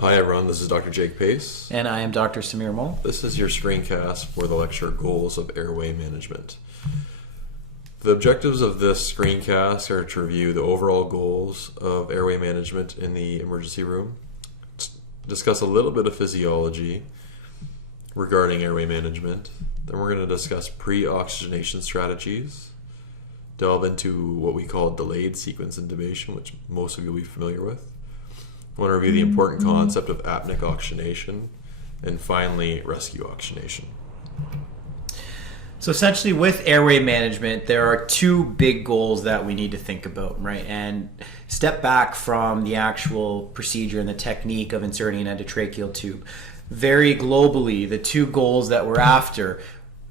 Hi everyone, this is Dr. Jake Pace. And I am Dr. Samir Mole. This is your screencast for the lecture Goals of Airway Management. The objectives of this screencast are to review the overall goals of airway management in the emergency room, discuss a little bit of physiology regarding airway management, then we're going to discuss pre-oxygenation strategies, delve into what we call delayed sequence intubation, which most of you will be familiar with. I want to review the important concept of apneic oxygenation, and finally, rescue oxygenation. So essentially with airway management, there are two big goals that we need to think about, right? And step back from the actual procedure and the technique of inserting an endotracheal tube. Very globally, the two goals that we're after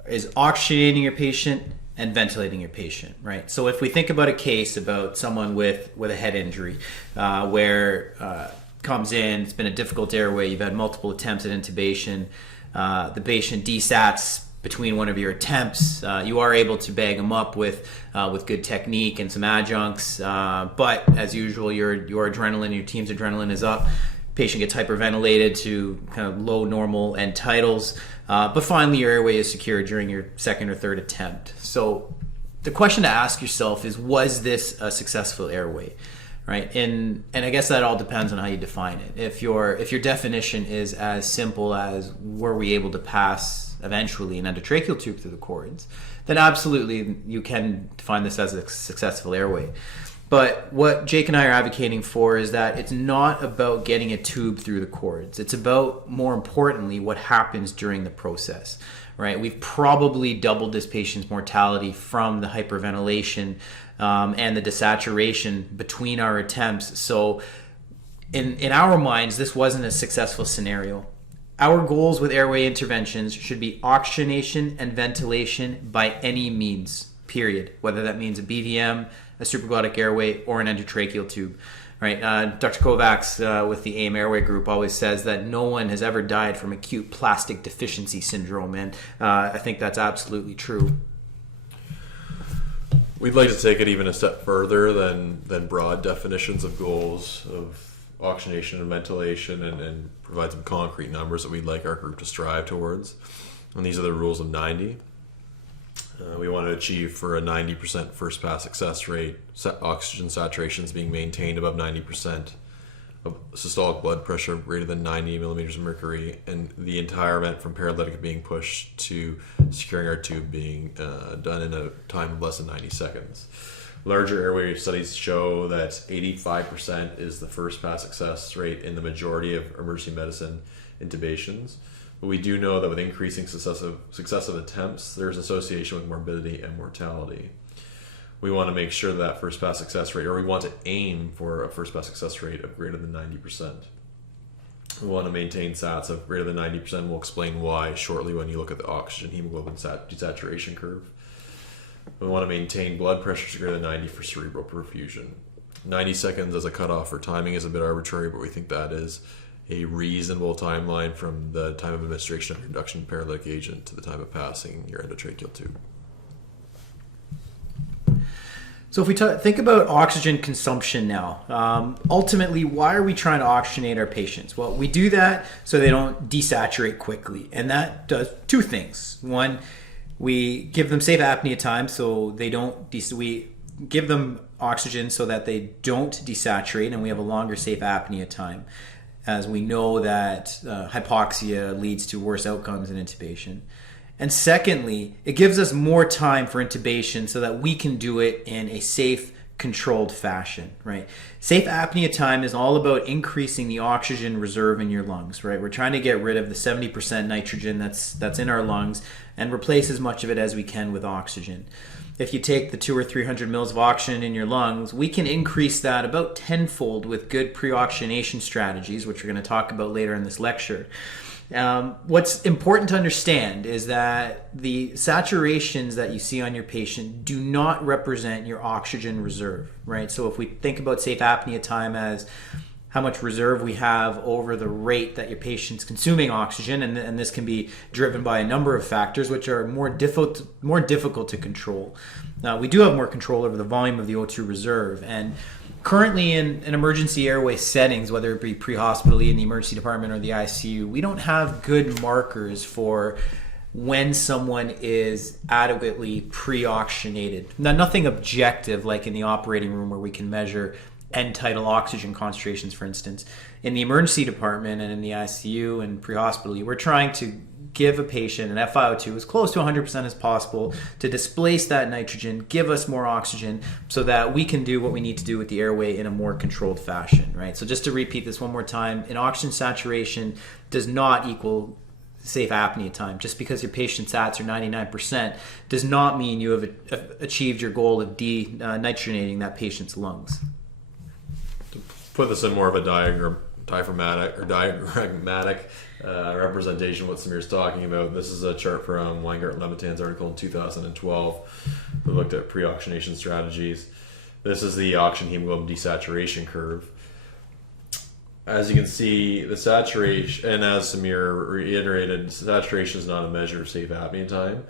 is oxygenating your patient and ventilating your patient, right? So if we think about a case about someone with a head injury where comes in, it's been a difficult airway, you've had multiple attempts at intubation, the patient desats between one of your attempts, you are able to bag them up with good technique and some adjuncts, but as usual, your adrenaline, your team's adrenaline is up. Patient gets hyperventilated to kind of low normal end titles, but finally your airway is secured during your second or third attempt. So the question to ask yourself is, was this a successful airway, right? And I guess that all depends on how you define it. If your definition is as simple as were we able to pass eventually an endotracheal tube through the cords, then absolutely you can define this as a successful airway. But what Jake and I are advocating for is that it's not about getting a tube through the cords. It's about, more importantly, what happens during the process, right? We've probably doubled this patient's mortality from the hyperventilation and the desaturation between our attempts. So in our minds, this wasn't a successful scenario. Our goals with airway interventions should be oxygenation and ventilation by any means, period. Whether that means a BVM, a supraglottic airway, or an endotracheal tube, right? Dr. Kovacs with the AIM Airway Group always says that no one has ever died from acute plastic deficiency syndrome, and I think that's absolutely true. We'd like to take it even a step further than broad definitions of goals of oxygenation and ventilation, and provide some concrete numbers that we'd like our group to strive towards. And these are the rules of 90. We want to achieve for a 90% first pass success rate, oxygen saturations being maintained above 90%, of systolic blood pressure greater than 90 millimeters of mercury, and the entire event from paralytic being pushed to securing our tube being done in a time of less than 90 seconds. Larger airway studies show that 85% is the first pass success rate in the majority of emergency medicine intubations. But we do know that with increasing successive attempts, there's association with morbidity and mortality. We want to make sure that first pass success rate, or we want to aim for a first pass success rate of greater than 90%. We want to maintain sats of greater than 90%. We'll explain why shortly when you look at the oxygen hemoglobin desaturation curve. We want to maintain blood pressures greater than 90 for cerebral perfusion. 90 seconds as a cutoff for timing is a bit arbitrary, but we think that is a reasonable timeline from the time of administration of your induction paralytic agent to the time of passing your endotracheal tube. So if we think about oxygen consumption now, ultimately, why are we trying to oxygenate our patients? Well, we do that so they don't desaturate quickly, and that does two things. One, we give them safe apnea time so they don't we give them oxygen so that they don't desaturate, and we have a longer safe apnea time, as we know that hypoxia leads to worse outcomes in intubation. And secondly, it gives us more time for intubation so that we can do it in a safe, controlled fashion, right? Safe apnea time is all about increasing the oxygen reserve in your lungs, right? We're trying to get rid of the 70% nitrogen that's in our lungs and replace as much of it as we can with oxygen. If you take the 200 or 300 mils of oxygen in your lungs, we can increase that about tenfold with good pre-oxygenation strategies, which we're going to talk about later in this lecture. What's important to understand is that the saturations that you see on your patient do not represent your oxygen reserve, right? So if we think about safe apnea time as how much reserve we have over the rate that your patient's consuming oxygen, and this can be driven by a number of factors which are more difficult to control. We do have more control over the volume of the O2 reserve, and Currently in an emergency airway settings, whether it be pre-hospitally in the emergency department or the ICU, we don't have good markers for when someone is adequately pre-oxygenated. Now, nothing objective like in the operating room where we can measure end tidal oxygen concentrations, for instance. In the emergency department and in the ICU and pre-hospitally, we're trying to give a patient an FiO2 as close to 100% as possible to displace that nitrogen, give us more oxygen so that we can do what we need to do with the airway in a more controlled fashion, right? So just to repeat this one more time, an oxygen saturation does not equal safe apnea time. Just because your patient sats are 99% does not mean you have achieved your goal of denitrogenating that patient's lungs. To put this in more of a diagrammatic representation of what Samir's talking about, this is a chart from Weingart-Levitan's article in 2012 that looked at pre-oxygenation strategies. This is the oxygen hemoglobin desaturation curve. As you can see, the saturation, and as Samir reiterated, saturation is not a measure of safe apnea time.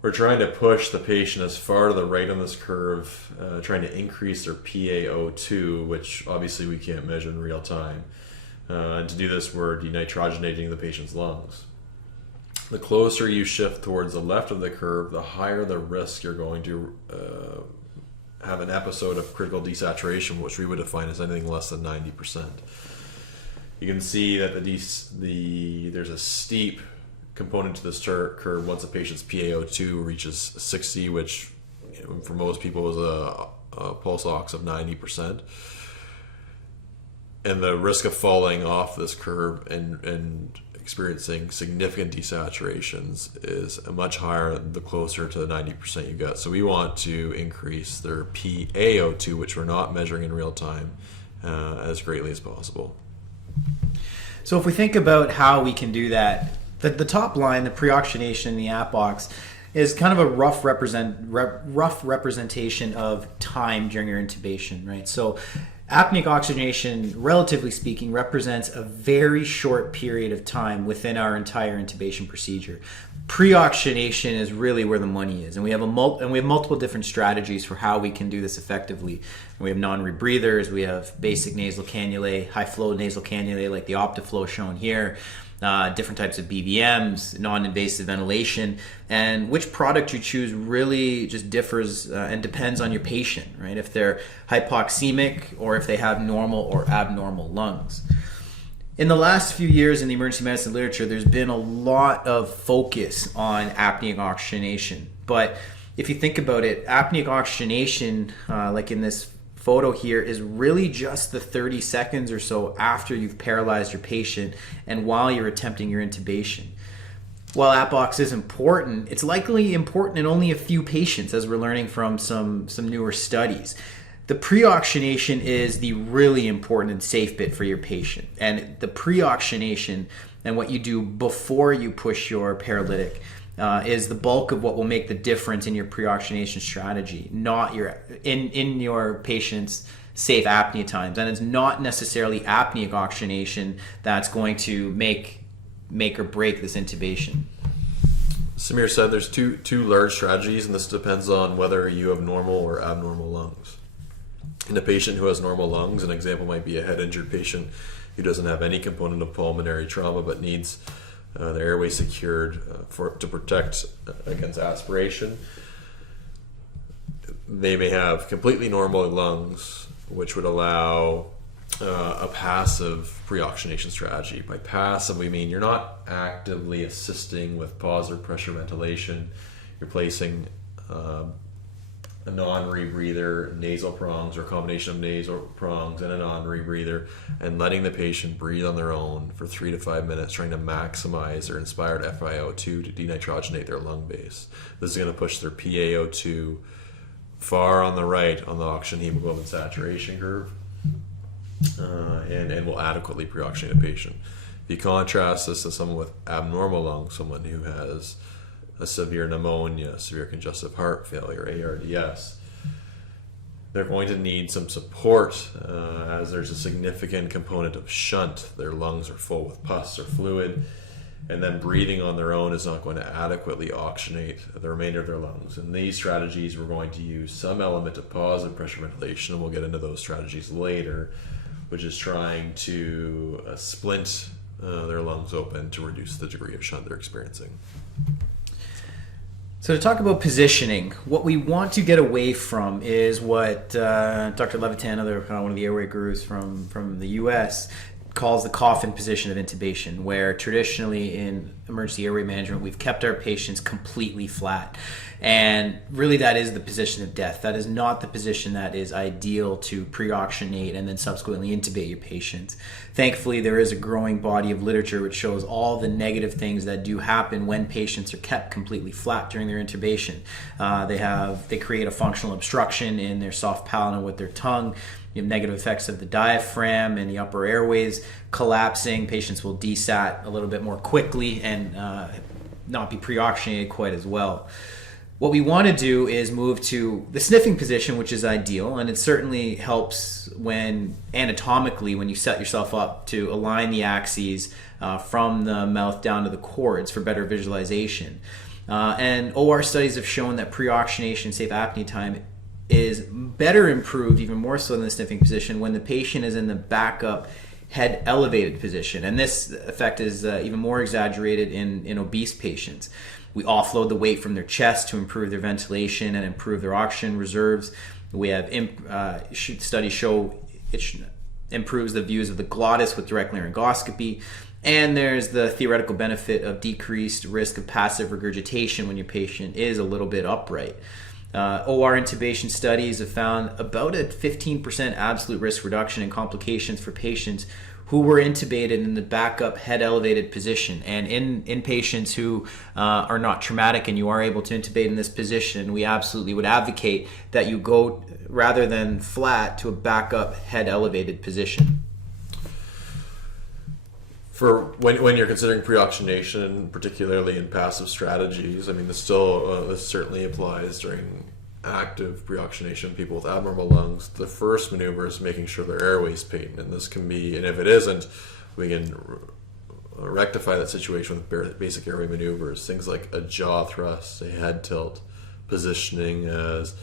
We're trying to push the patient as far to the right on this curve, trying to increase their PaO2, which obviously we can't measure in real time. And to do this, we're denitrogenating the patient's lungs. The closer you shift towards the left of the curve, the higher the risk you're going to have an episode of critical desaturation, which we would define as anything less than 90%. You can see that there's a steep component to this curve once a patient's PaO2 reaches 60, which for most people is a pulse ox of 90%. And the risk of falling off this curve and experiencing significant desaturations is much higher the closer to the 90% you get. So we want to increase their PaO2, which we're not measuring in real time, as greatly as possible. So if we think about how we can do that, the top line, the pre-oxygenation, the APOX, is kind of a rough representation of time during your intubation, right? So apneic oxygenation, relatively speaking, represents a very short period of time within our entire intubation procedure. Pre-oxygenation is really where the money is, and we have multiple different strategies for how we can do this effectively. We have non-rebreathers, we have basic nasal cannulae, high-flow nasal cannulae like the Optiflow shown here, different types of BVMs, non-invasive ventilation, and which product you choose really just differs and depends on your patient, right? If they're hypoxemic or if they have normal or abnormal lungs. In the last few years in the emergency medicine literature, there's been a lot of focus on apneic oxygenation. But if you think about it, apneic oxygenation, like in this photo here, is really just the 30 seconds or so after you've paralyzed your patient and while you're attempting your intubation. While APOX is important, it's likely important in only a few patients, as we're learning from some newer studies. The pre-oxygenation is the really important and safe bit for your patient. And the pre-oxygenation and what you do before you push your paralytic is the bulk of what will make the difference in your pre-oxygenation strategy, not in your patient's safe apnea times. And it's not necessarily apneic oxygenation that's going to make or break this intubation. Samir said there's two large strategies, and this depends on whether you have normal or abnormal lungs. In a patient who has normal lungs, an example might be a head injured patient who doesn't have any component of pulmonary trauma but needs the airway secured to protect against aspiration. They may have completely normal lungs, which would allow a passive pre-oxygenation strategy. By passive, we mean you're not actively assisting with positive pressure ventilation. You're placing a non-rebreather, nasal prongs, or a combination of nasal prongs and a non-rebreather, and letting the patient breathe on their own for 3 to 5 minutes, trying to maximize their inspired FiO2 to denitrogenate their lung base. This is going to push their PaO2 far on the right on the oxygen hemoglobin saturation curve, and will adequately pre-oxygenate a patient. If you contrast this to someone with abnormal lungs, someone who has a severe pneumonia, severe congestive heart failure, ARDS, they're going to need some support as there's a significant component of shunt. Their lungs are full with pus or fluid, and then breathing on their own is not going to adequately oxygenate the remainder of their lungs. In these strategies, we're going to use some element of positive pressure ventilation, and we'll get into those strategies later, which is trying to splint their lungs open to reduce the degree of shunt they're experiencing. So to talk about positioning, what we want to get away from is what Dr. Levitan, one of the airway gurus from the US, calls the coffin position of intubation, where traditionally in emergency airway management, we've kept our patients completely flat. And really that is the position of death. That is not the position that is ideal to pre-oxygenate and then subsequently intubate your patients. Thankfully, there is a growing body of literature which shows all the negative things that do happen when patients are kept completely flat during their intubation. They create a functional obstruction in their soft palatal with their tongue. You have negative effects of the diaphragm and the upper airways collapsing. Patients will desat a little bit more quickly and not be pre-oxygenated quite as well. What we want to do is move to the sniffing position, which is ideal, and it certainly helps when anatomically when you set yourself up to align the axes from the mouth down to the cords for better visualization. And OR studies have shown that pre-oxygenation safe apnea time is better improved, even more so than the sniffing position, when the patient is in the backup head elevated position. And this effect is even more exaggerated in obese patients. We offload the weight from their chest to improve their ventilation and improve their oxygen reserves. We have studies show it improves the views of the glottis with direct laryngoscopy. And there's the theoretical benefit of decreased risk of passive regurgitation when your patient is a little bit upright. OR intubation studies have found about a 15% absolute risk reduction in complications for patients who were intubated in the backup head elevated position. And in patients who are not traumatic and you are able to intubate in this position, we absolutely would advocate that you go, rather than flat, to a backup head elevated position. For when you're considering pre-oxygenation, particularly in passive strategies, I mean, this certainly applies during active pre-oxygenation. People with abnormal lungs, the first maneuver is making sure their airway is patent, and this can be, and if it isn't, we can rectify that situation with basic airway maneuvers, things like a jaw thrust, a head tilt, positioning, as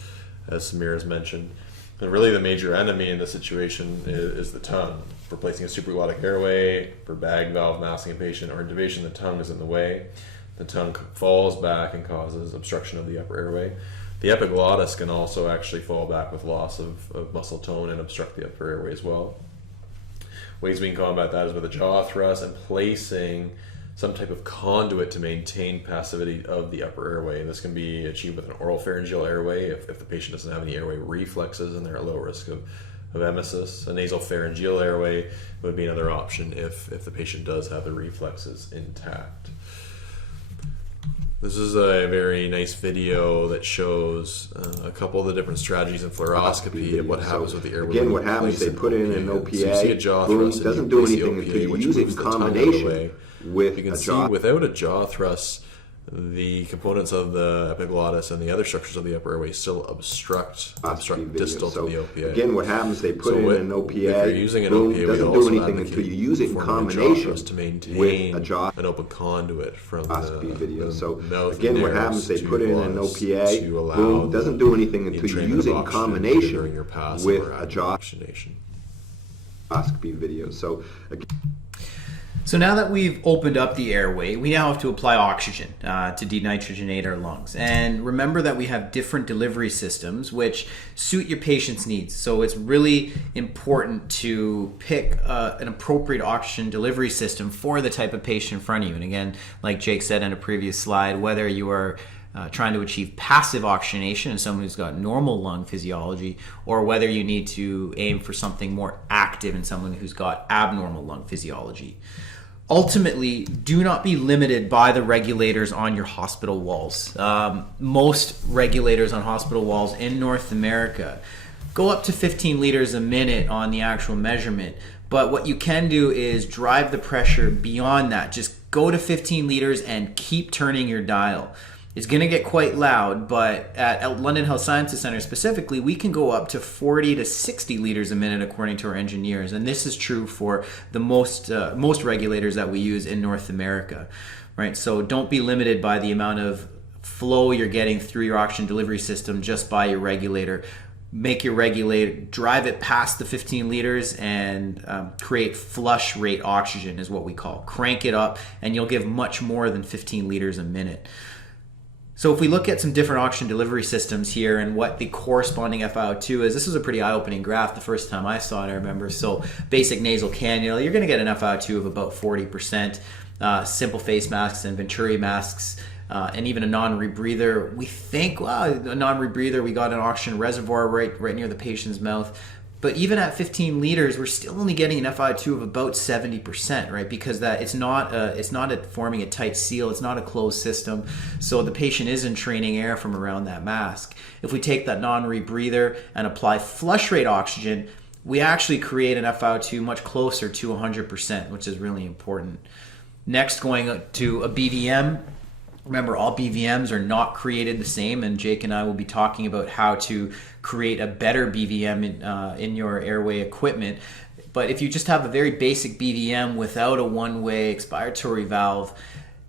Samir has mentioned. And really the major enemy in this situation is the tongue. For placing a supraglottic airway, for bag valve masking a patient, or intubation, the tongue is in the way. The tongue falls back and causes obstruction of the upper airway. The epiglottis can also actually fall back with loss of muscle tone and obstruct the upper airway as well. Ways we can combat that is with a jaw thrust and placing some type of conduit to maintain passivity of the upper airway. And this can be achieved with an oral pharyngeal airway if the patient doesn't have any airway reflexes and they're at low risk of emesis. A nasal pharyngeal airway would be another option if the patient does have the reflexes intact. This is a very nice video that shows a couple of the different strategies in fluoroscopy of what happens with the airway. Again, what happens, they put in an OPA, so you see a jaw thrust, doesn't do anything until you use it in combination with you can a see jaw. without a jaw thrust, the components of the epiglottis and the other structures of the upper airway still obstruct distal to the OPA. Again, what happens, they put in an OPA, if you're using an boom, OPA, doesn't do anything until you use it in combination to maintain with a jaw an open conduit from the video. So mouth again, what happens, they put in an OPA, boom, doesn't do anything until you use it in combination with a jaw video. So now that we've opened up the airway, we now have to apply oxygen to denitrogenate our lungs. And remember that we have different delivery systems which suit your patient's needs. So it's really important to pick an appropriate oxygen delivery system for the type of patient in front of you. And again, like Jake said in a previous slide, whether you are trying to achieve passive oxygenation in someone who's got normal lung physiology, or whether you need to aim for something more active in someone who's got abnormal lung physiology. Ultimately, do not be limited by the regulators on your hospital walls. Most regulators on hospital walls in North America go up to 15 liters a minute on the actual measurement. But what you can do is drive the pressure beyond that. Just go to 15 liters and keep turning your dial. It's going to get quite loud, but at London Health Sciences Centre specifically, we can go up to 40 to 60 liters a minute according to our engineers. And this is true for the most regulators that we use in North America, right? So don't be limited by the amount of flow you're getting through your oxygen delivery system just by your regulator. Make your regulator, drive it past the 15 liters and create flush rate oxygen is what we call. Crank it up and you'll give much more than 15 liters a minute. So if we look at some different oxygen delivery systems here and what the corresponding FiO2 is, this is a pretty eye-opening graph the first time I saw it, I remember. So basic nasal cannula, you're going to get an FiO2 of about 40%. Simple face masks and Venturi masks, and even a non-rebreather. We think, a non-rebreather, we got an oxygen reservoir right near the patient's mouth. But even at 15 liters, we're still only getting an FiO2 of about 70%, right? Because it's not forming a tight seal. It's not a closed system. So the patient isn't training air from around that mask. If we take that non-rebreather and apply flush rate oxygen, we actually create an FiO2 much closer to 100%, which is really important. Next, going to a BVM. Remember, all BVMs are not created the same, and Jake and I will be talking about how to create a better BVM in your airway equipment. But if you just have a very basic BVM without a one-way expiratory valve,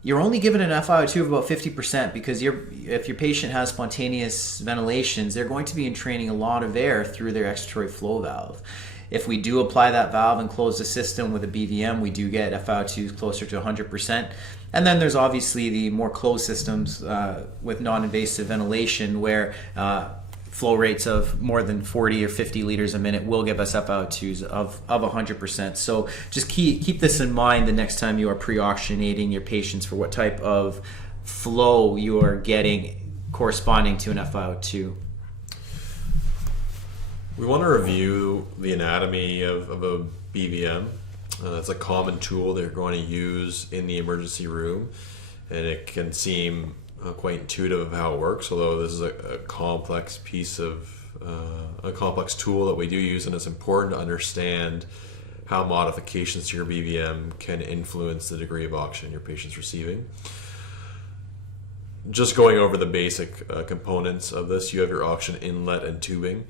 you're only given an FiO2 of about 50% because if your patient has spontaneous ventilations, they're going to be entraining a lot of air through their expiratory flow valve. If we do apply that valve and close the system with a BVM, we do get FiO2 closer to 100%. And then there's obviously the more closed systems with non-invasive ventilation where flow rates of more than 40 or 50 liters a minute will give us FiO2s of 100%. So just keep this in mind the next time you are pre-oxygenating your patients for what type of flow you are getting corresponding to an FiO2. We want to review the anatomy of a BVM. That's a common tool they're going to use in the emergency room, and it can seem quite intuitive of how it works, although this is a complex piece of a complex tool that we do use, and it's important to understand how modifications to your BVM can influence the degree of oxygen your patient's receiving. Just going over the basic components of this, you have your oxygen inlet and tubing.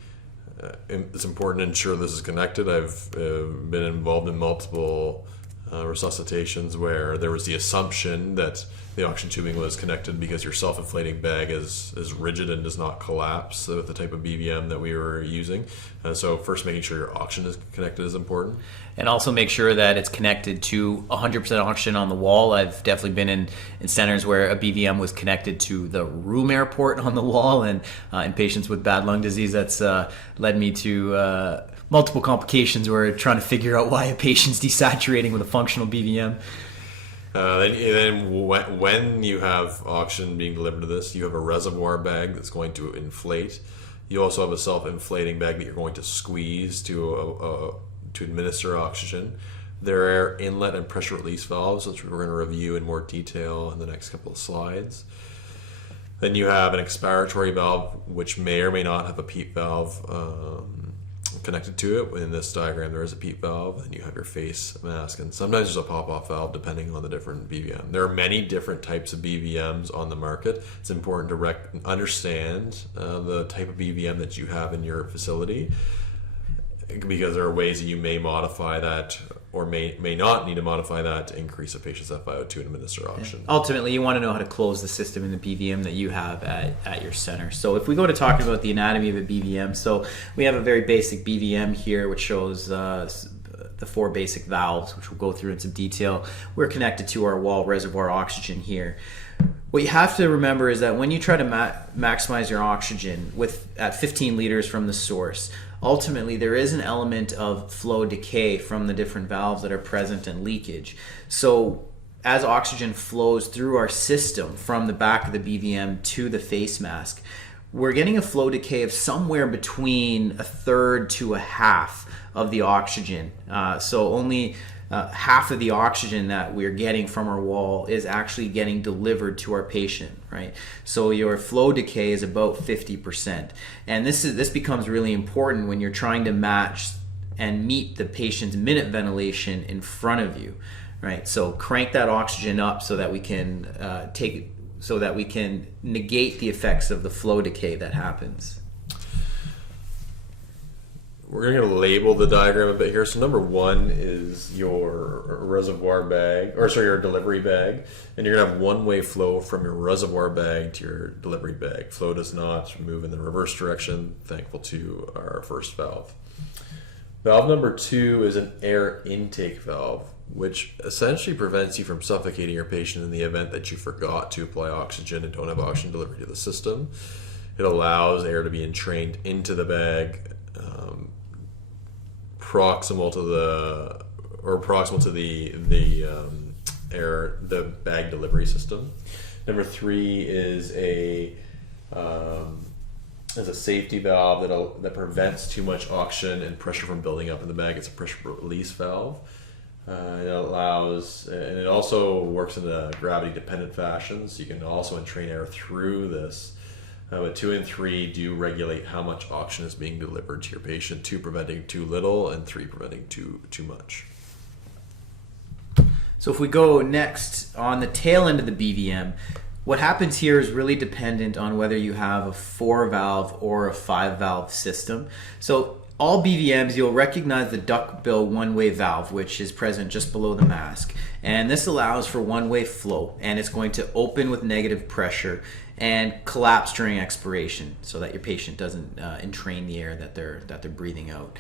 It's important to ensure this is connected. I've been involved in multiple resuscitations where there was the assumption that the oxygen tubing was connected because your self-inflating bag is rigid and does not collapse with the type of BVM that we were using. So first, making sure your oxygen is connected is important. And also make sure that it's connected to 100% oxygen on the wall. I've definitely been in centers where a BVM was connected to the room air port on the wall, and in patients with bad lung disease, that's led me to multiple complications where we're trying to figure out why a patient's desaturating with a functional BVM. Then when you have oxygen being delivered to this, you have a reservoir bag that's going to inflate. You also have a self-inflating bag that you're going to squeeze to administer oxygen. There are inlet and pressure release valves, which we're going to review in more detail in the next couple of slides. Then you have an expiratory valve, which may or may not have a PEEP valve connected to it. In this diagram, there is a PEEP valve, and you have your face mask, and sometimes there's a pop-off valve depending on the different BVM. There are many different types of BVMs on the market. It's important to understand the type of BVM that you have in your facility, because there are ways that you may modify that or may not need to modify that to increase a patient's FiO2 and administer oxygen. Yeah. Ultimately, you want to know how to close the system in the BVM that you have at your center. So if we go to talking about the anatomy of a BVM, so we have a very basic BVM here which shows the four basic valves, which we'll go through in some detail. We're connected to our wall reservoir oxygen here. What you have to remember is that when you try to maximize your oxygen at 15 liters from the source, ultimately there is an element of flow decay from the different valves that are present and leakage. So as oxygen flows through our system from the back of the BVM to the face mask, we're getting a flow decay of somewhere between a third to a half of the oxygen. So only half of the oxygen that we're getting from our wall is actually getting delivered to our patient, right? So your flow decay is about 50%. And this becomes really important when you're trying to match and meet the patient's minute ventilation in front of you, right? So crank that oxygen up so that we can so that we can negate the effects of the flow decay that happens? We're going to label the diagram a bit here. So number one is your reservoir bag, or sorry, your delivery bag. And you're going to have one-way flow from your reservoir bag to your delivery bag. Flow does not move in the reverse direction, thankful to our first valve. Valve number two is an air intake valve, which essentially prevents you from suffocating your patient in the event that you forgot to apply oxygen and don't have oxygen delivery to the system. It allows air to be entrained into the bag, proximal to the bag delivery system. Number three is a safety valve that prevents too much oxygen and pressure from building up in the bag. It's a pressure release valve. It also works in a gravity dependent fashion, so you can also entrain air through this. But 2 and 3 do regulate how much oxygen is being delivered to your patient, 2 preventing too little and 3 preventing too much. So if we go next on the tail end of the BVM, what happens here is really dependent on whether you have a 4-valve or a 5-valve system. So all BVMs, you'll recognize the duckbill one-way valve, which is present just below the mask. And this allows for one-way flow, and it's going to open with negative pressure and collapse during expiration so that your patient doesn't entrain the air that they're breathing out.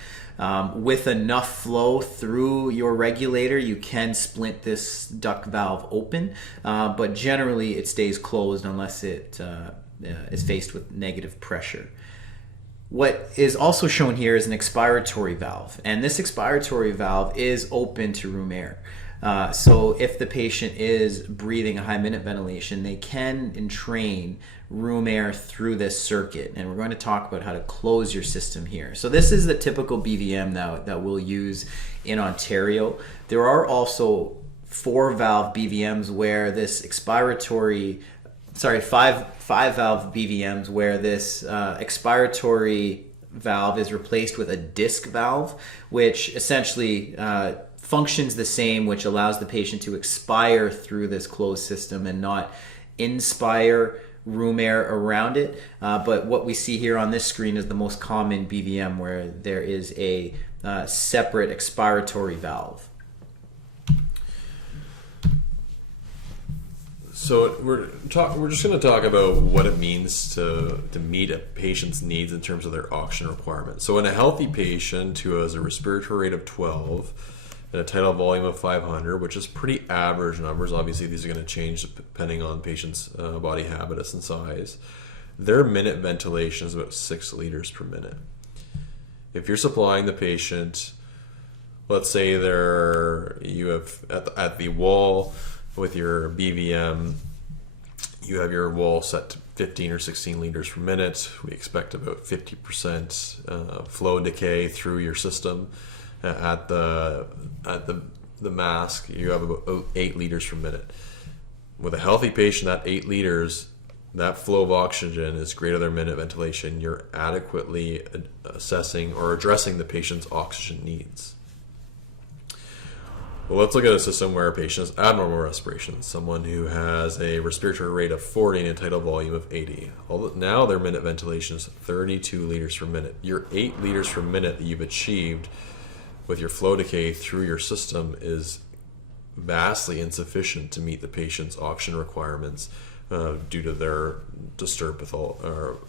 With enough flow through your regulator, you can splint this duct valve open, but generally it stays closed unless it is faced with negative pressure. What is also shown here is an expiratory valve, and this expiratory valve is open to room air. So if the patient is breathing a high minute ventilation, they can entrain room air through this circuit, and we're going to talk about how to close your system here. So this is the typical BVM that we'll use in Ontario. There are also 4-valve BVMs where this five-valve BVMs where this expiratory valve is replaced with a disc valve, which essentially functions the same, which allows the patient to expire through this closed system and not inspire room air around it. But what we see here on this screen is the most common BVM where there is a separate expiratory valve. So we're just going to talk about what it means to meet a patient's needs in terms of their oxygen requirements. So in a healthy patient who has a respiratory rate of 12 and a tidal volume of 500, which is pretty average numbers, obviously these are going to change depending on patient's body habitus and size, their minute ventilation is about 6 liters per minute. If you're supplying the patient, let's say you have at the wall with your BVM, you have your wall set to 15 or 16 liters per minute. We expect about 50% flow decay through your system. At the mask, you have about 8 liters per minute. With a healthy patient, that 8 liters, that flow of oxygen is greater than minute ventilation. You're adequately assessing or addressing the patient's oxygen needs. Well, let's look at a system where a patient has abnormal respiration, someone who has a respiratory rate of 40 and a tidal volume of 80. Now their minute ventilation is 32 liters per minute. Your 8 liters per minute that you've achieved with your flow decay through your system is vastly insufficient to meet the patient's oxygen requirements due to their disturbed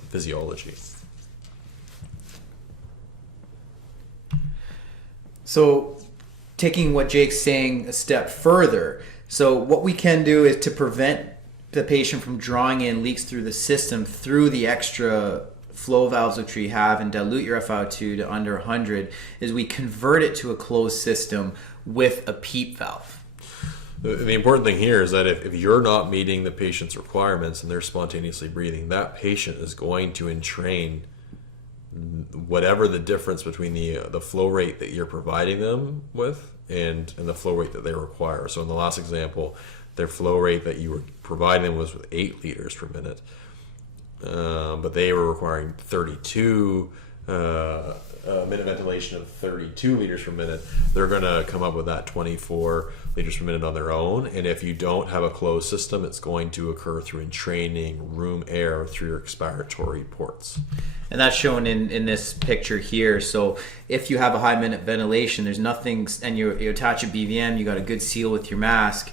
physiology. So taking what Jake's saying a step further, so what we can do is to prevent the patient from drawing in leaks through the system through the extra flow valves which we have and dilute your FiO2 to under 100 is we convert it to a closed system with a PEEP valve. The important thing here is that if you're not meeting the patient's requirements and they're spontaneously breathing, that patient is going to entrain whatever the difference between the flow rate that you're providing them with and the flow rate that they require. So in the last example, their flow rate that you were providing them was with 8 liters per minute, but they were requiring 32 a minute ventilation of 32 liters per minute, they're going to come up with that 24 liters per minute on their own. And if you don't have a closed system, it's going to occur through entraining room air through your expiratory ports. And that's shown in this picture here. So if you have a high minute ventilation, there's nothing, and you attach a BVM, you got a good seal with your mask,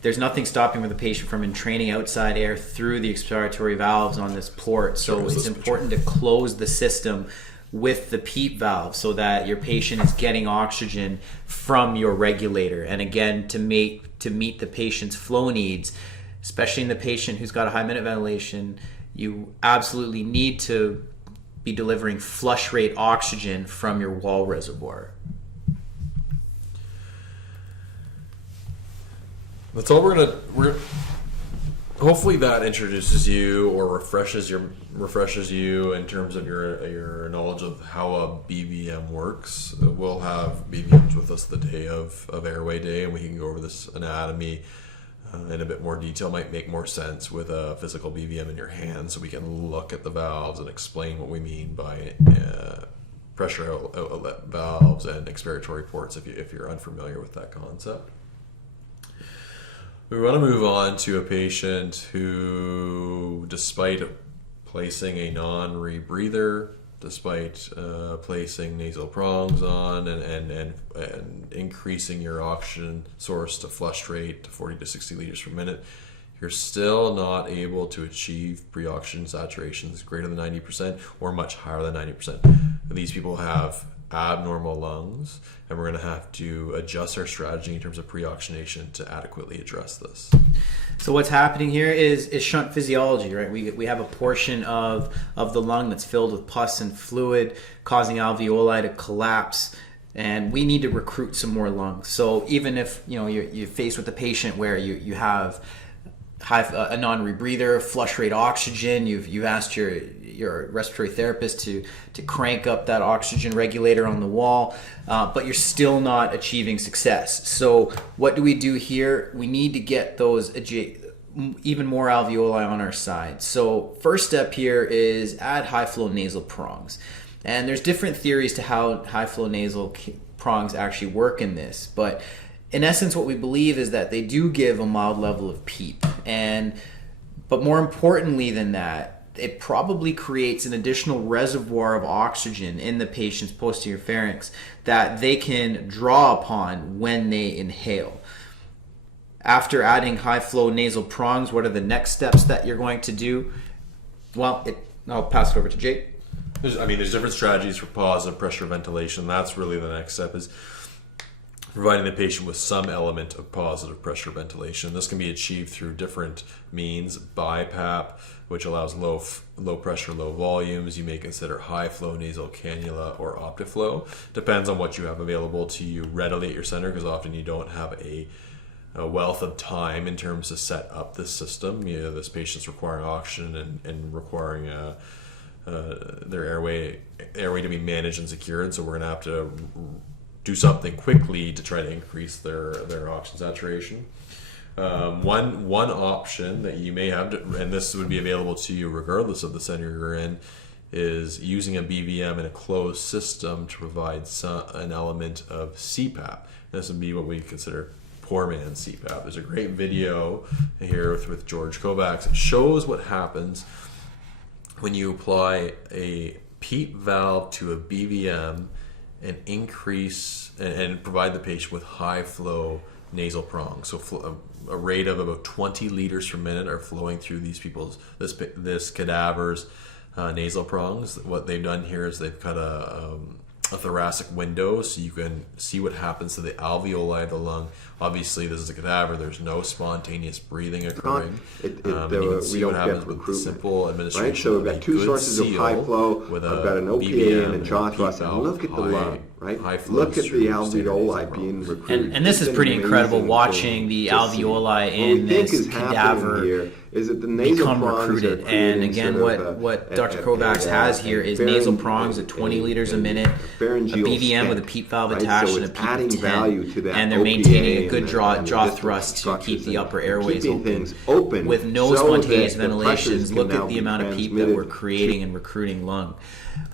there's nothing stopping the patient from entraining outside air through the expiratory valves on this port. So it's important to close the system with the PEEP valve so that your patient is getting oxygen from your regulator. And again, to meet the patient's flow needs, especially in the patient who's got a high minute ventilation, you absolutely need to be delivering flush rate oxygen from your wall reservoir. That's all we're hopefully that introduces you or refreshes you in terms of your knowledge of how a BVM works. We'll have BVMs with us the day of Airway Day, and we can go over this anatomy in a bit more detail. Might make more sense with a physical BVM in your hand, so we can look at the valves and explain what we mean by pressure outlet valves and expiratory ports if you're unfamiliar with that concept. We want to move on to a patient who, despite placing a non-rebreather, despite placing nasal prongs on and increasing your oxygen source to flush rate to 40 to 60 liters per minute, you're still not able to achieve pre-oxygen saturations greater than 90% or much higher than 90%. These people have abnormal lungs, and we're going to have to adjust our strategy in terms of pre-oxygenation to adequately address this. So what's happening here is shunt physiology, right? We have a portion of the lung that's filled with pus and fluid, causing alveoli to collapse, and we need to recruit some more lungs. So even if you're faced with a patient where you have a non-rebreather, flush rate oxygen, you've asked your respiratory therapist to crank up that oxygen regulator on the wall, but you're still not achieving success. So what do we do here? We need to get those even more alveoli on our side. So first step here is add high flow nasal prongs. And there's different theories to how high flow nasal prongs actually work in this, but in essence, what we believe is that they do give a mild level of PEEP, but more importantly than that, it probably creates an additional reservoir of oxygen in the patient's posterior pharynx that they can draw upon when they inhale. After adding high flow nasal prongs, what are the next steps that you're going to do? Well, I'll pass it over to Jake. There's different strategies for positive pressure ventilation. That's really the next step, is providing the patient with some element of positive pressure ventilation. This can be achieved through different means. BiPAP, which allows low pressure, low volumes. You may consider high flow nasal cannula or Optiflow. Depends on what you have available to you readily at your center, because often you don't have a wealth of time in terms of set up this system. This patient's requiring oxygen and requiring their airway to be managed and secured. So we're going to have to do something quickly to try to increase their oxygen saturation. One option that you may have, and this would be available to you regardless of the center you're in, is using a BVM in a closed system to provide an element of CPAP. This would be what we consider poor man's CPAP. There's a great video here with George Kovacs. It shows what happens when you apply a PEEP valve to a BVM and increase and provide the patient with high flow nasal prongs. So a rate of about 20 liters per minute are flowing through this cadaver's nasal prongs. What they've done here is they've cut a thoracic window so you can see what happens to the alveoli of the lung. Obviously, this is a cadaver. There's no spontaneous breathing occurring. You can see what happens with the simple administration. Right? So we've got two sources of high flow. I've got an OPA and a jaw thrust. And look at the lung. right? high flows Look at the through standard alveoli nasal being bronchs. recruited. And this is pretty incredible, watching the to see. alveoli What we in think this is happening cadaver here is that the nasal become prongs are recruited. And again, what Dr. Kovacs has here is nasal prongs at 20 liters a minute, a BVM with a PEEP valve attached, and a PEEP of 10. And they're maintaining a good jaw thrust to keep the upper airways open with no spontaneous ventilations. Look at the amount of PEEP that we're creating and recruiting lung.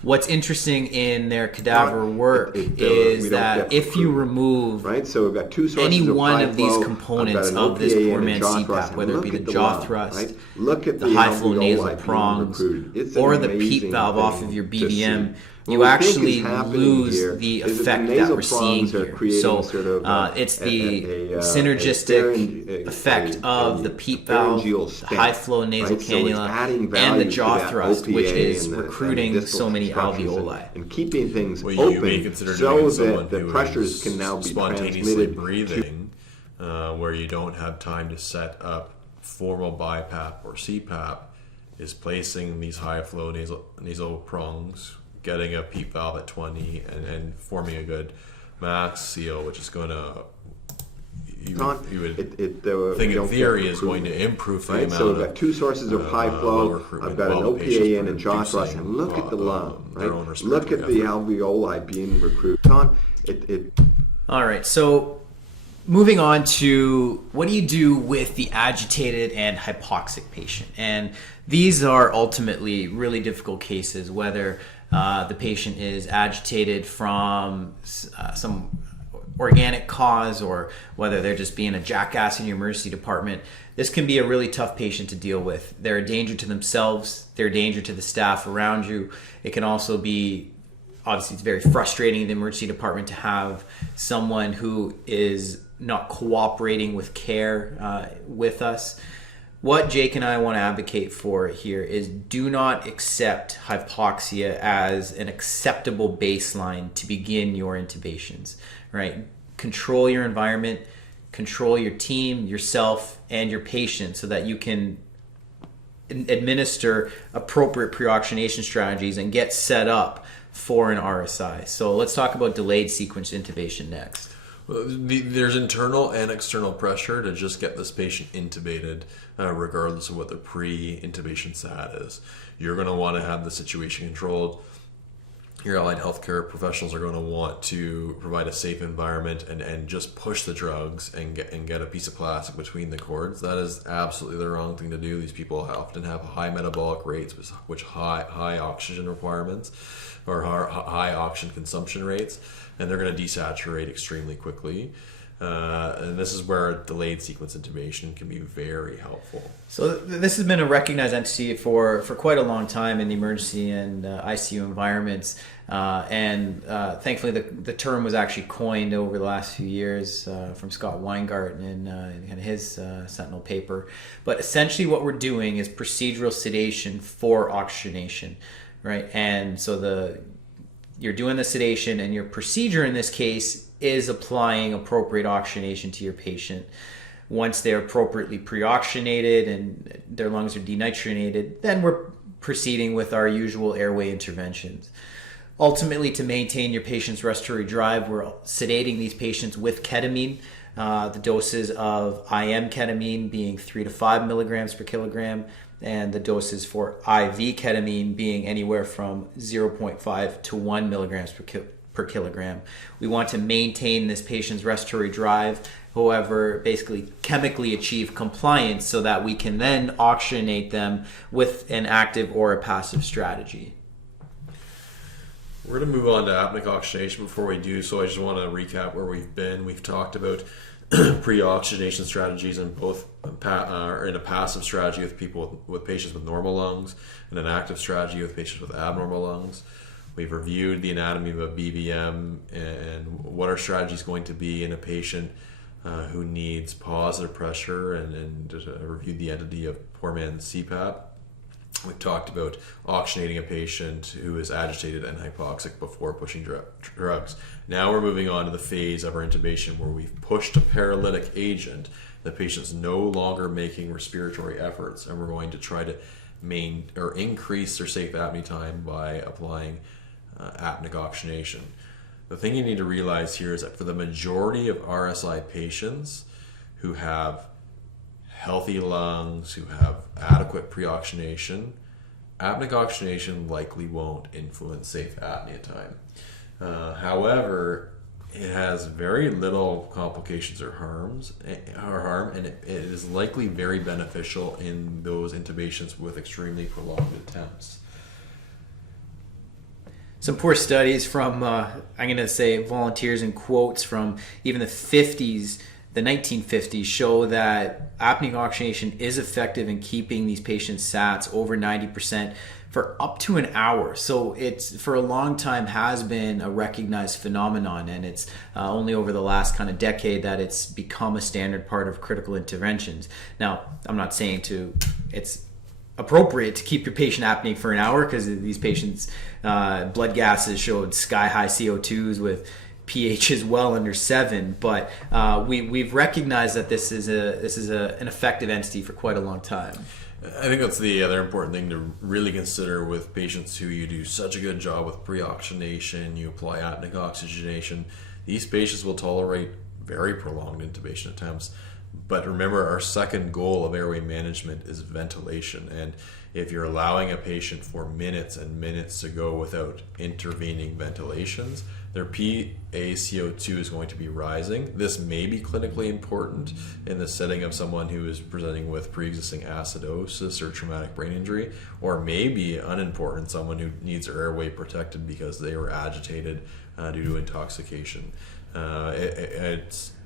What's interesting in their cadaver work is that if you remove so we've got two any sources one of of these flow. components I've got an of this OPA poor and a man's jaw CPAP, thrust, whether it and be the look at jaw lung, thrust, right? Look at the high flow alveoli nasal being prongs, recruited. It's an or the PEEP amazing valve off thing of your to see. BVM, What you we think actually is happening lose here the is effect the that nasal we're seeing prongs are here. creating So sort of it's the a synergistic effect of the PEEP valve, the high flow nasal right? So it's cannula, adding and the value jaw to that thrust, OPA which is and the recruiting distal so many structures alveoli. and keeping things What you may open consider so doing is someone that the who pressures is can now be spontaneously transmitted breathing, where you don't have time to set up formal BiPAP or CPAP, is placing these high flow nasal prongs, getting a PEEP valve at 20, and forming a good max CO, which is going to, you would think in theory is going to improve the amount so we've got of two sources of high flow. I've got an OPA in and jaw thrust, and look at the lung, right? Look at the alveoli being recruited. All right, so moving on to what do you do with the agitated and hypoxic patient? And these are ultimately really difficult cases, whether the patient is agitated from some organic cause or whether they're just being a jackass in your emergency department. This can be a really tough patient to deal with. They're a danger to themselves, they're a danger to the staff around you. It can also be, obviously it's very frustrating in the emergency department to have someone who is not cooperating with care with us. What Jake and I want to advocate for here is do not accept hypoxia as an acceptable baseline to begin your intubations, right? Control your environment, control your team, yourself, and your patient so that you can administer appropriate pre-oxygenation strategies and get set up for an RSI. So let's talk about delayed sequence intubation next. Well, there's internal and external pressure to just get this patient intubated, regardless of what their pre-intubation SAT is. You're going to want to have the situation controlled. Your allied healthcare professionals are going to want to provide a safe environment and just push the drugs and get a piece of plastic between the cords. That is absolutely the wrong thing to do. These people often have high metabolic rates, which high oxygen requirements or high oxygen consumption rates, and they're going to desaturate extremely quickly. And this is where delayed sequence intubation can be very helpful. So this has been a recognized entity for quite a long time in the emergency and ICU environments. Thankfully the term was actually coined over the last few years from Scott Weingart in his Sentinel paper. But essentially what we're doing is procedural sedation for oxygenation, right? And so you're doing the sedation, and your procedure in this case is applying appropriate oxygenation to your patient. Once they're appropriately pre-oxygenated and their lungs are denitrogenated, then we're proceeding with our usual airway interventions. Ultimately, to maintain your patient's respiratory drive, we're sedating these patients with ketamine. The doses of IM ketamine being 3 to 5 milligrams per kilogram, and the doses for IV ketamine being anywhere from 0.5 to 1 milligrams per kilogram. We want to maintain this patient's respiratory drive, however, basically chemically achieve compliance so that we can then oxygenate them with an active or a passive strategy. We're going to move on to apneic oxygenation. Before we do so, I just want to recap where we've been. We've talked about pre-oxygenation strategies in both in a passive strategy with patients with normal lungs and an active strategy with patients with abnormal lungs. We've reviewed the anatomy of a BVM and what our strategy is going to be in a patient who needs positive pressure and reviewed the entity of poor man's CPAP. We've talked about oxygenating a patient who is agitated and hypoxic before pushing drugs. Now we're moving on to the phase of our intubation where we've pushed a paralytic agent. The patient's no longer making respiratory efforts, and we're going to try to increase their safe apnea time by applying apneic oxygenation. the thing you need to realize here is that for the majority of RSI patients who have healthy lungs, who have adequate pre-oxygenation, apneic oxygenation likely won't influence safe apnea time. However, it has very little complications or harm, and it is likely very beneficial in those intubations with extremely prolonged attempts. Some poor studies from, I'm going to say volunteers and quotes from even the 50s, the 1950s, show that apneic oxygenation is effective in keeping these patients' SATs over 90% for up to an hour. So it's, for a long time, has been a recognized phenomenon, and it's only over the last kind of decade that it's become a standard part of critical interventions. Now, I'm not saying it's appropriate to keep your patient apneic for an hour, because these patients' blood gases showed sky-high CO2s with pHs well under 7, but we've recognized that this is an effective entity for quite a long time. I think that's the other important thing to really consider with patients who you do such a good job with pre-oxygenation, you apply apneic oxygenation. These patients will tolerate very prolonged intubation attempts. But remember, our second goal of airway management is ventilation. And if you're allowing a patient for minutes and minutes to go without intervening ventilations, their PaCO2 is going to be rising. This may be clinically important in the setting of someone who is presenting with pre-existing acidosis or traumatic brain injury, or may be unimportant, someone who needs their airway protected because they were agitated due to intoxication.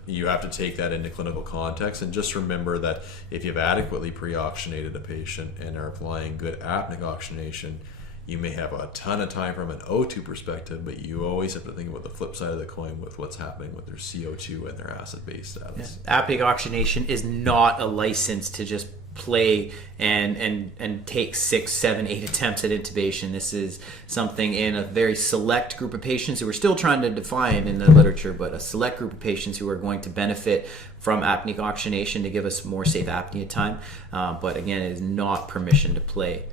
You have to take that into clinical context, and just remember that if you've adequately pre-oxygenated a patient and are applying good apneic oxygenation, you may have a ton of time from an O2 perspective, but you always have to think about the flip side of the coin with what's happening with their CO2 and their acid-base status. Yeah. Apneic oxygenation is not a license to just play and take 6, 7, 8 attempts at intubation. This is something in a very select group of patients who we're still trying to define in the literature, but a select group of patients who are going to benefit from apneic oxygenation to give us more safe apnea time. But again, it is not permission to play.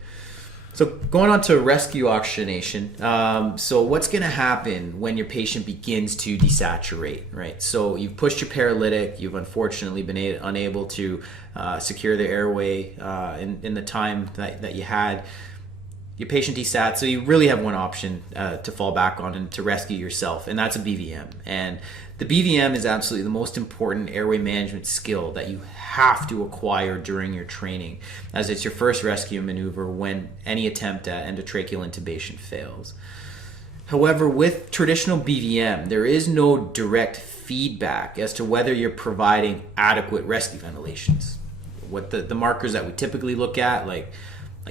So going on to rescue oxygenation. So what's going to happen when your patient begins to desaturate, right? So you've pushed your paralytic, you've unfortunately been unable to secure the airway in the time that you had. Your patient desat, so you really have one option to fall back on and to rescue yourself, and that's a BVM. And the BVM is absolutely the most important airway management skill that you have to acquire during your training, as it's your first rescue maneuver when any attempt at endotracheal intubation fails. However, with traditional BVM, there is no direct feedback as to whether you're providing adequate rescue ventilations. What the markers that we typically look at, like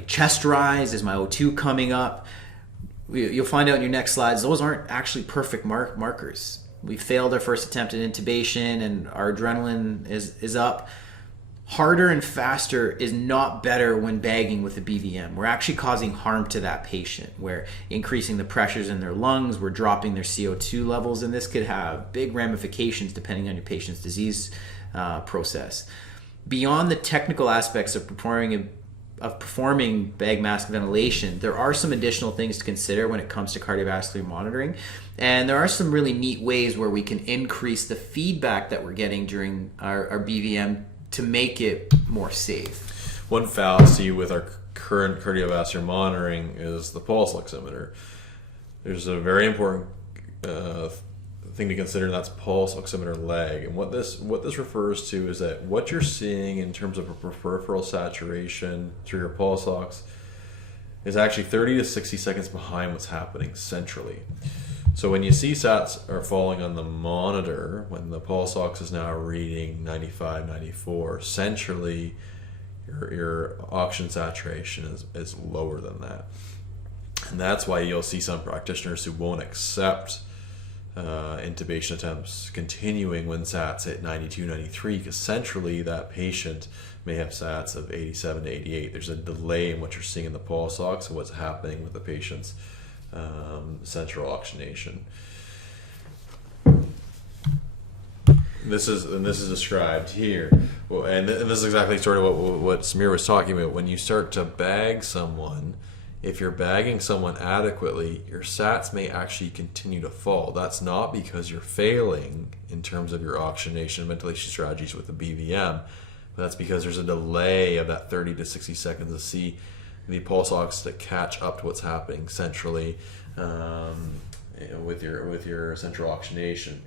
chest rise, is my O2 coming up? You'll find out in your next slides, those aren't actually perfect markers. We failed our first attempt at intubation and our adrenaline is up. Harder and faster is not better when bagging with a BVM. We're actually causing harm to that patient. We're increasing the pressures in their lungs, we're dropping their CO2 levels, and this could have big ramifications depending on your patient's disease process. Beyond the technical aspects of performing bag mask ventilation, there are some additional things to consider when it comes to cardiovascular monitoring. And there are some really neat ways where we can increase the feedback that we're getting during our BVM to make it more safe. One fallacy with our current cardiovascular monitoring is the pulse oximeter. There's a very important thing to consider, and that's pulse oximeter lag. And what this refers to is that what you're seeing in terms of a peripheral saturation through your pulse ox is actually 30 to 60 seconds behind what's happening centrally. So when you see SATs are falling on the monitor, when the pulse ox is now reading 95, 94, centrally your oxygen saturation is lower than that. And that's why you'll see some practitioners who won't accept intubation attempts continuing when SATs hit 92, 93, because centrally that patient may have SATs of 87 to 88. There's a delay in what you're seeing in the pulse ox and what's happening with the patient's central oxygenation. This is described here, and this is exactly sort of what Samir was talking about. When you start to bag someone, if you're bagging someone adequately, your sats may actually continue to fall. That's not because you're failing in terms of your oxygenation and ventilation strategies with the BVM, but that's because there's a delay of that 30 to 60 seconds to see the pulse ox to catch up to what's happening centrally with your central oxygenation.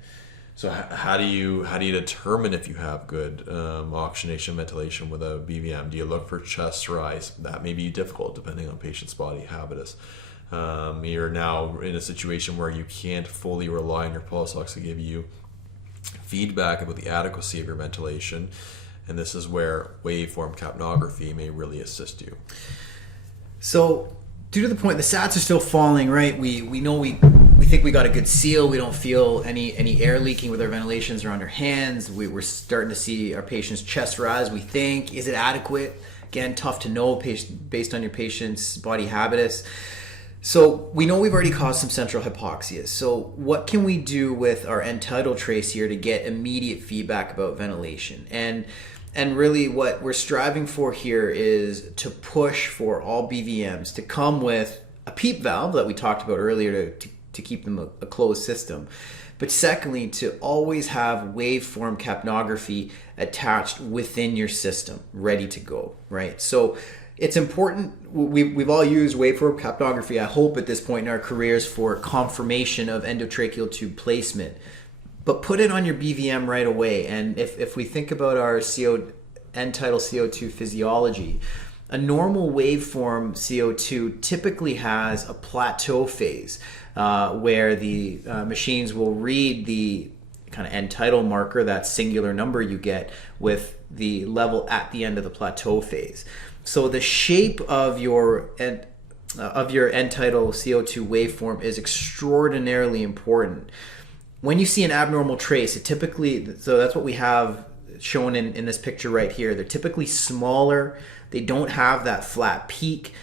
So how do you determine if you have good oxygenation ventilation with a BVM? Do you look for chest rise? That may be difficult depending on patient's body habitus. You're now in a situation where you can't fully rely on your pulse ox to give you feedback about the adequacy of your ventilation, and this is where waveform capnography may really assist you. So, due to the point, the sats are still falling, right? We know we think we got a good seal. We don't feel any air leaking with our ventilations around our hands. We're starting to see our patient's chest rise. We think, is it adequate? Again, tough to know based on your patient's body habitus. So we know we've already caused some central hypoxia. So what can we do with our end tidal trace here to get immediate feedback about ventilation? And really what we're striving for here is to push for all BVMs to come with a PEEP valve that we talked about earlier to keep them a closed system. But secondly, to always have waveform capnography attached within your system, ready to go, right? So it's important. We've all used waveform capnography, I hope, at this point in our careers for confirmation of endotracheal tube placement. But put it on your BVM right away. And if we think about our end tidal CO2 physiology, a normal waveform CO2 typically has a plateau phase where the machines will read the kind of end tidal marker, that singular number you get, with the level at the end of the plateau phase. So the shape of your end tidal CO2 waveform is extraordinarily important. When you see an abnormal trace, so that's what we have shown in this picture right here. They're typically smaller. They don't have that flat peak.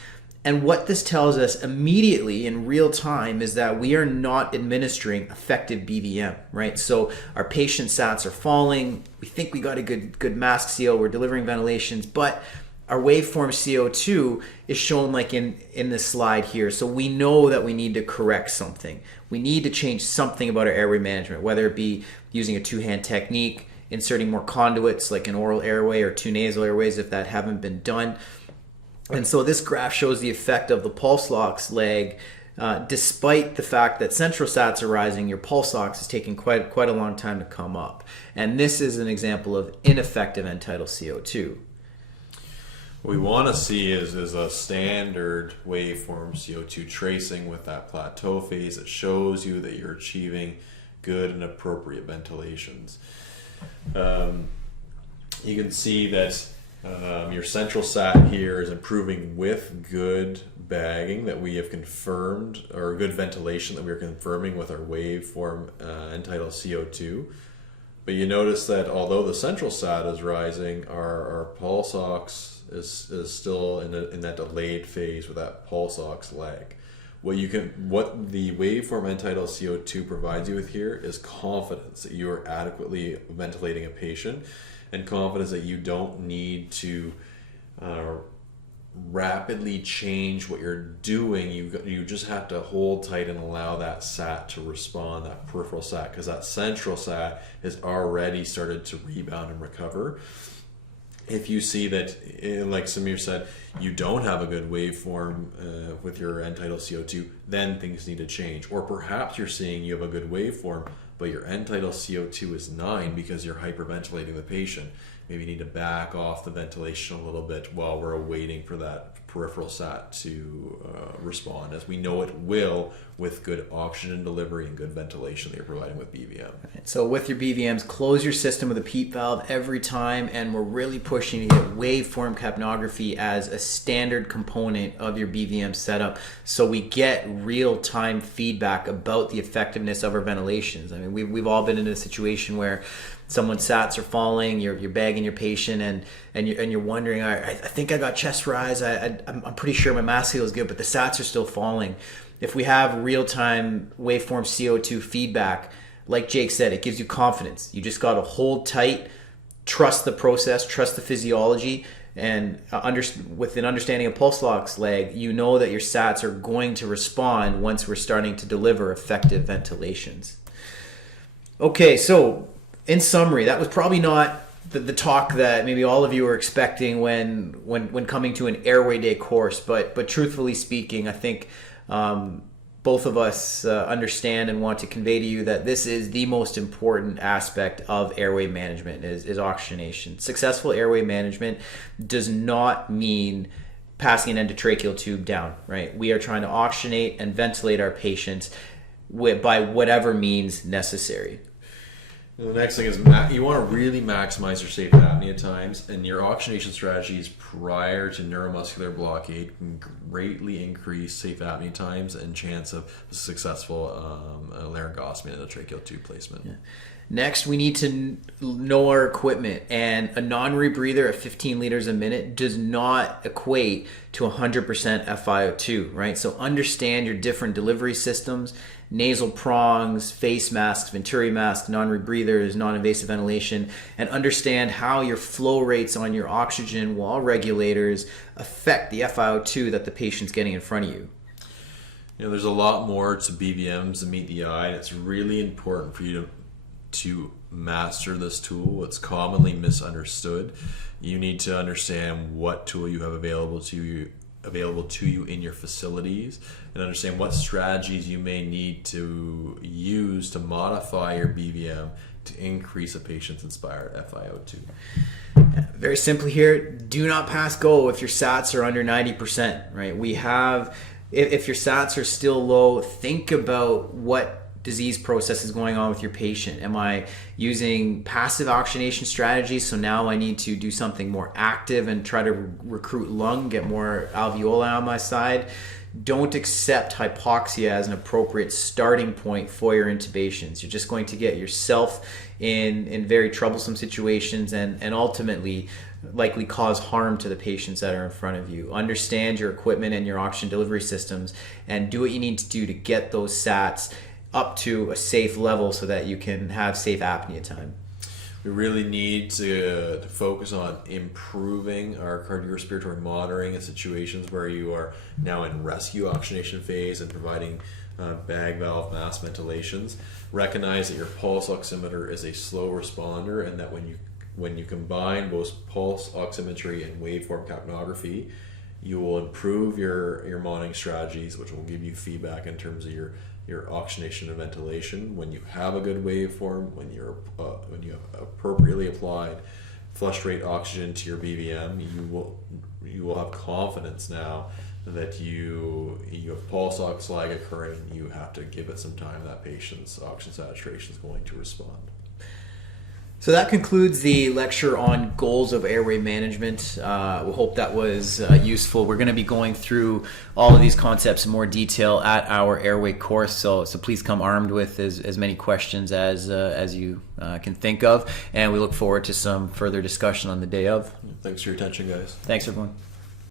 And what this tells us immediately in real time is that we are not administering effective BVM, right? So our patient sats are falling. We think we got a good mask seal. We're delivering ventilations, but our waveform CO2 is shown like in this slide here. So we know that we need to correct something. We need to change something about our airway management, whether it be using a two-hand technique, inserting more conduits like an oral airway or two nasal airways if that haven't been done. And so this graph shows the effect of the pulse ox leg. Despite the fact that central sats are rising, your pulse ox is taking quite a long time to come up. And this is an example of ineffective end tidal CO2. What we want to see is a standard waveform CO2 tracing with that plateau phase that shows you that you're achieving good and appropriate ventilations. You can see that your central sat here is improving with good bagging that we have confirmed, or good ventilation that we are confirming with our waveform end tidal CO2. But you notice that although the central sat is rising, our pulse ox is still in that delayed phase with that pulse ox lag. What the waveform end tidal CO2 provides you with here is confidence that you are adequately ventilating a patient, and confidence that you don't need to rapidly change what you're doing. You just have to hold tight and allow that sat to respond, that peripheral sat, because that central sat has already started to rebound and recover. If you see that, like Samir said, you don't have a good waveform with your end tidal CO2, then things need to change. Or perhaps you're seeing you have a good waveform, but your end tidal CO2 is 9 because you're hyperventilating the patient. Maybe you need to back off the ventilation a little bit while we're waiting for that peripheral sat to respond, as we know it will with good oxygen delivery and good ventilation that you're providing with BVM. Right. So with your BVMs, close your system with a PEEP valve every time, and we're really pushing to get waveform capnography as a standard component of your BVM setup, so we get real-time feedback about the effectiveness of our ventilations. I mean, we've all been in a situation where someone's sats are falling, you're bagging your patient, and you're wondering, I think I got chest rise, I'm pretty sure my mask seal is good, but the sats are still falling. If we have real-time waveform CO2 feedback, like Jake said, it gives you confidence. You just got to hold tight, trust the process, trust the physiology, And with an understanding of pulse ox lag, you know that your sats are going to respond once we're starting to deliver effective ventilations. Okay, so in summary, that was probably not the talk that maybe all of you were expecting when coming to an Airway Day course, but truthfully speaking, I think both of us understand and want to convey to you that this is the most important aspect of airway management is oxygenation. Successful airway management does not mean passing an endotracheal tube down, right? We are trying to oxygenate and ventilate our patients by whatever means necessary. The next thing is you want to really maximize your safe apnea times, and your oxygenation strategies prior to neuromuscular blockade can greatly increase safe apnea times and chance of successful laryngostomy and endotracheal tube placement. Yeah. Next, we need to know our equipment, and a non-rebreather at 15 liters a minute does not equate to 100% FiO2, right? So understand your different delivery systems, nasal prongs, face masks, venturi masks, non-rebreathers, non-invasive ventilation, and understand how your flow rates on your oxygen wall regulators affect the FiO2 that the patient's getting in front of you. You know, there's a lot more to BVMs than meet the eye, and it's really important for you to master this tool. It's commonly misunderstood. You need to understand what tool you have available to you in your facilities, and understand what strategies you may need to use to modify your BVM to increase a patient's inspired FiO2. Very simply here, do not pass go if your sats are under 90%, right? If your sats are still low, think about what disease process is going on with your patient. Am I using passive oxygenation strategies? So now I need to do something more active and try to recruit lung, get more alveoli on my side. Don't accept hypoxia as an appropriate starting point for your intubations. You're just going to get yourself in very troublesome situations and ultimately likely cause harm to the patients that are in front of you. Understand your equipment and your oxygen delivery systems and do what you need to do to get those sats up to a safe level so that you can have safe apnea time. We really need to focus on improving our cardiorespiratory monitoring in situations where you are now in rescue oxygenation phase and providing bag valve mask ventilations. Recognize that your pulse oximeter is a slow responder, and that when you combine both pulse oximetry and waveform capnography, you will improve your monitoring strategies, which will give you feedback in terms of your oxygenation and ventilation. When you have a good waveform, when you have appropriately applied flush rate oxygen to your BVM, you will have confidence now that you have pulse ox lag occurring. You have to give it some time. That patient's oxygen saturation is going to respond. So that concludes the lecture on goals of airway management. We hope that was useful. We're going to be going through all of these concepts in more detail at our airway course, so please come armed with as many questions as you can think of, and we look forward to some further discussion on the day of. Thanks for your attention, guys. Thanks, everyone.